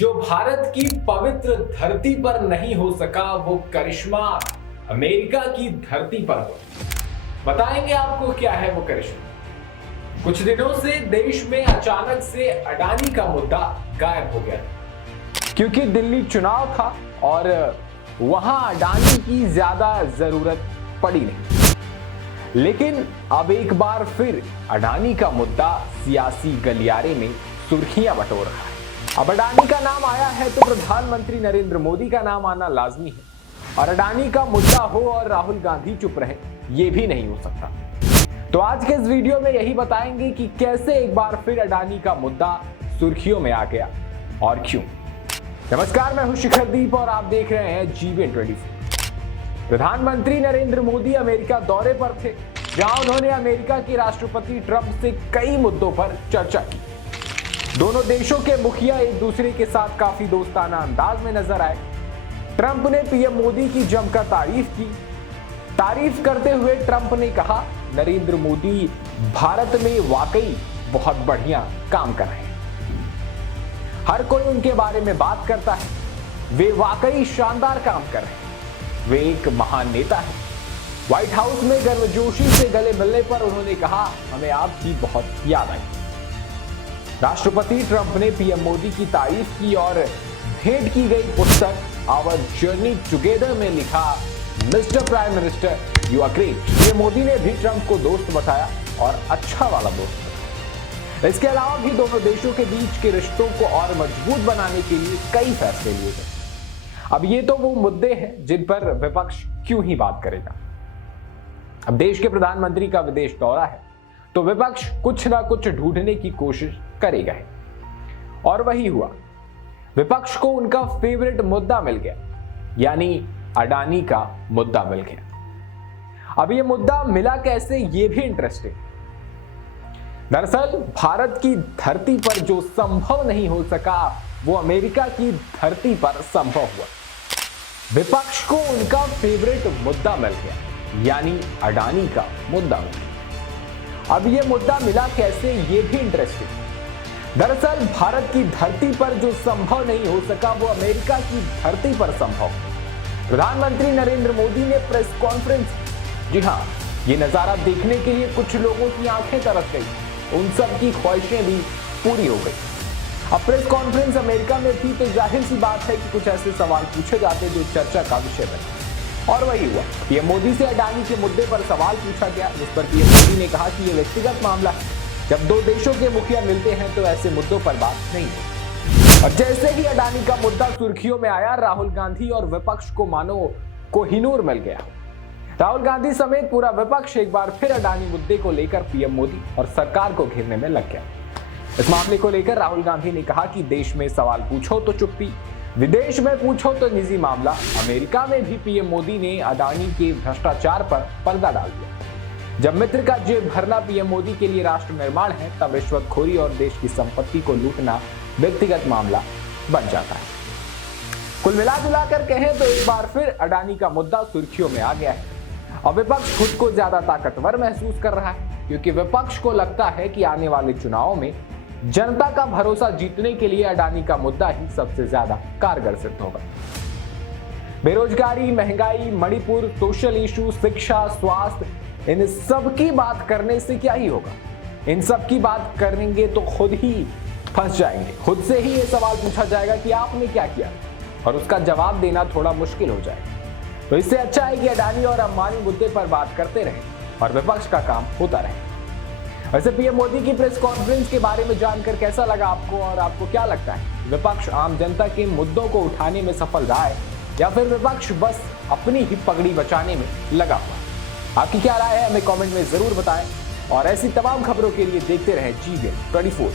जो भारत की पवित्र धरती पर नहीं हो सका वो करिश्मा अमेरिका की धरती पर हो। बताएंगे आपको क्या है वो करिश्मा। कुछ दिनों से देश में अचानक से अडानी का मुद्दा गायब हो गया क्योंकि दिल्ली चुनाव था और वहां अडानी की ज्यादा जरूरत पड़ी नहीं। लेकिन अब एक बार फिर अडानी का मुद्दा सियासी गलियारे में सुर्खियां बटोर रहा है। अब अडानी का नाम आया है तो प्रधानमंत्री नरेंद्र मोदी का नाम आना लाजमी है और अडानी का मुद्दा हो और राहुल गांधी चुप रहे ये भी नहीं हो सकता। तो आज के इस वीडियो में यही बताएंगे कि कैसे एक बार फिर अडानी का मुद्दा सुर्खियों में आ गया और क्यों। नमस्कार, मैं हूं शिखरदीप और आप देख रहे हैं GBN 24। प्रधानमंत्री नरेंद्र मोदी अमेरिका दौरे पर थे जहां उन्होंने अमेरिका के राष्ट्रपति ट्रंप से कई मुद्दों पर चर्चा की। दोनों देशों के मुखिया एक दूसरे के साथ काफी दोस्ताना अंदाज में नजर आए। ट्रंप ने पीएम मोदी की जमकर तारीफ करते हुए ट्रंप ने कहा, नरेंद्र मोदी भारत में वाकई बहुत बढ़िया काम कर रहे हैं। हर कोई उनके बारे में बात करता है, वे वाकई शानदार काम कर रहे हैं, वे एक महान नेता है। व्हाइट हाउस में गर्मजोशी से गले मिलने पर उन्होंने कहा, हमें आपकी बहुत याद आई। राष्ट्रपति ट्रंप ने पीएम मोदी की तारीफ की और भेंट की गई पुस्तक आवर जर्नी टुगेदर में लिखा, mister prime minister you are great. PM Modi ने भी ट्रंप को दोस्त बताया और अच्छा वाला दोस्त बताया। इसके अलावा भी दोनों देशों के बीच के रिश्तों को और मजबूत बनाने के लिए कई फैसले लिए गए। अब ये तो वो मुद्दे हैं जिन पर विपक्ष क्यों ही बात करेगा। अब देश के प्रधानमंत्री का विदेश दौरा है तो विपक्ष कुछ ना कुछ ढूंढने की कोशिश करेगा ही। और वही हुआ, विपक्ष को उनका फेवरेट मुद्दा मिल गया, यानी अडानी का मुद्दा मिल गया। अब ये मुद्दा मिला कैसे, ये भी इंटरेस्टिंग। दरअसल भारत की धरती पर जो संभव नहीं हो सका वो अमेरिका की धरती पर संभव हुआ। विपक्ष को उनका फेवरेट मुद्दा मिल गया, यानी अडानी का मुद्दा मिल गया। अब ये मुद्दा मिला कैसे, ये भी इंटरेस्टिंग। दरअसल भारत की धरती पर जो संभव नहीं हो सका वो अमेरिका की धरती पर संभव। प्रधानमंत्री नरेंद्र मोदी ने प्रेस कॉन्फ्रेंस, जी हां, ये नजारा देखने के लिए कुछ लोगों की आंखें तरस गई, उन सब की ख्वाहिशें भी पूरी हो गई। अब प्रेस कॉन्फ्रेंस अमेरिका में थी तो जाहिर सी बात है कि कुछ ऐसे सवाल पूछे जाते जो चर्चा का विषय बने। और वही हुआ, पीएम मोदी से अडानी के मुद्दे पर सवाल पूछा गया, जिस पर पीएम मोदी ने कहा कि यह व्यक्तिगत मामला है, जब दो देशों के मुखिया मिलते हैं तो ऐसे मुद्दों पर बात नहीं होती। और जैसे ही अडानी का मुद्दा सुर्खियों में आया, राहुल गांधी और विपक्ष को मानो कोहिनूर मिल गया। राहुल गांधी समेत पूरा विपक्ष एक बार फिर अडानी मुद्दे को लेकर पीएम मोदी और सरकार को घेरने में लग गया। इस मामले को लेकर राहुल गांधी ने कहा कि देश में सवाल पूछो तो चुप्पी, विदेश में पूछो तो निजी मामला। अमेरिका में भी पीएम मोदी ने अडानी के भ्रष्टाचार पर पर्दा डाल दिया। जब मित्र का जेब भरना पीएम मोदी के लिए राष्ट्र निर्माण है, तब रिश्वतखोरी और देश की संपत्ति को लूटना व्यक्तिगत मामला बन जाता है। कुल मिलाजुलाकर कहें तो एक बार फिर अडानी का मुद्दा सुर्खियों में आ गया है और विपक्ष खुद को ज्यादा ताकतवर महसूस कर रहा है, क्योंकि विपक्ष को लगता है कि आने वाले चुनावों में जनता का भरोसा जीतने के लिए अडानी का मुद्दा ही सबसे ज्यादा कारगर सिद्ध होगा। बेरोजगारी, महंगाई, मणिपुर, सोशल इशू, शिक्षा, स्वास्थ्य, इन सब की बात करने से क्या ही होगा। इन सब की बात करेंगे तो खुद ही फंस जाएंगे। खुद से ही ये सवाल पूछा जाएगा कि आपने क्या किया, और उसका जवाब देना थोड़ा मुश्किल हो जाएगा। तो इससे अच्छा है कि अडानी और अंबानी मुद्दे पर बात करते रहें और विपक्ष का काम होता रहे। वैसे पीएम मोदी की प्रेस कॉन्फ्रेंस के बारे में जानकर कैसा लगा आपको, और आपको क्या लगता है, विपक्ष आम जनता के मुद्दों को उठाने में सफल रहा है या फिर विपक्ष बस अपनी ही पगड़ी बचाने में लगा हुआ? आपकी क्या राय है, हमें कमेंट में जरूर बताएं और ऐसी तमाम खबरों के लिए देखते रहें GBN 24।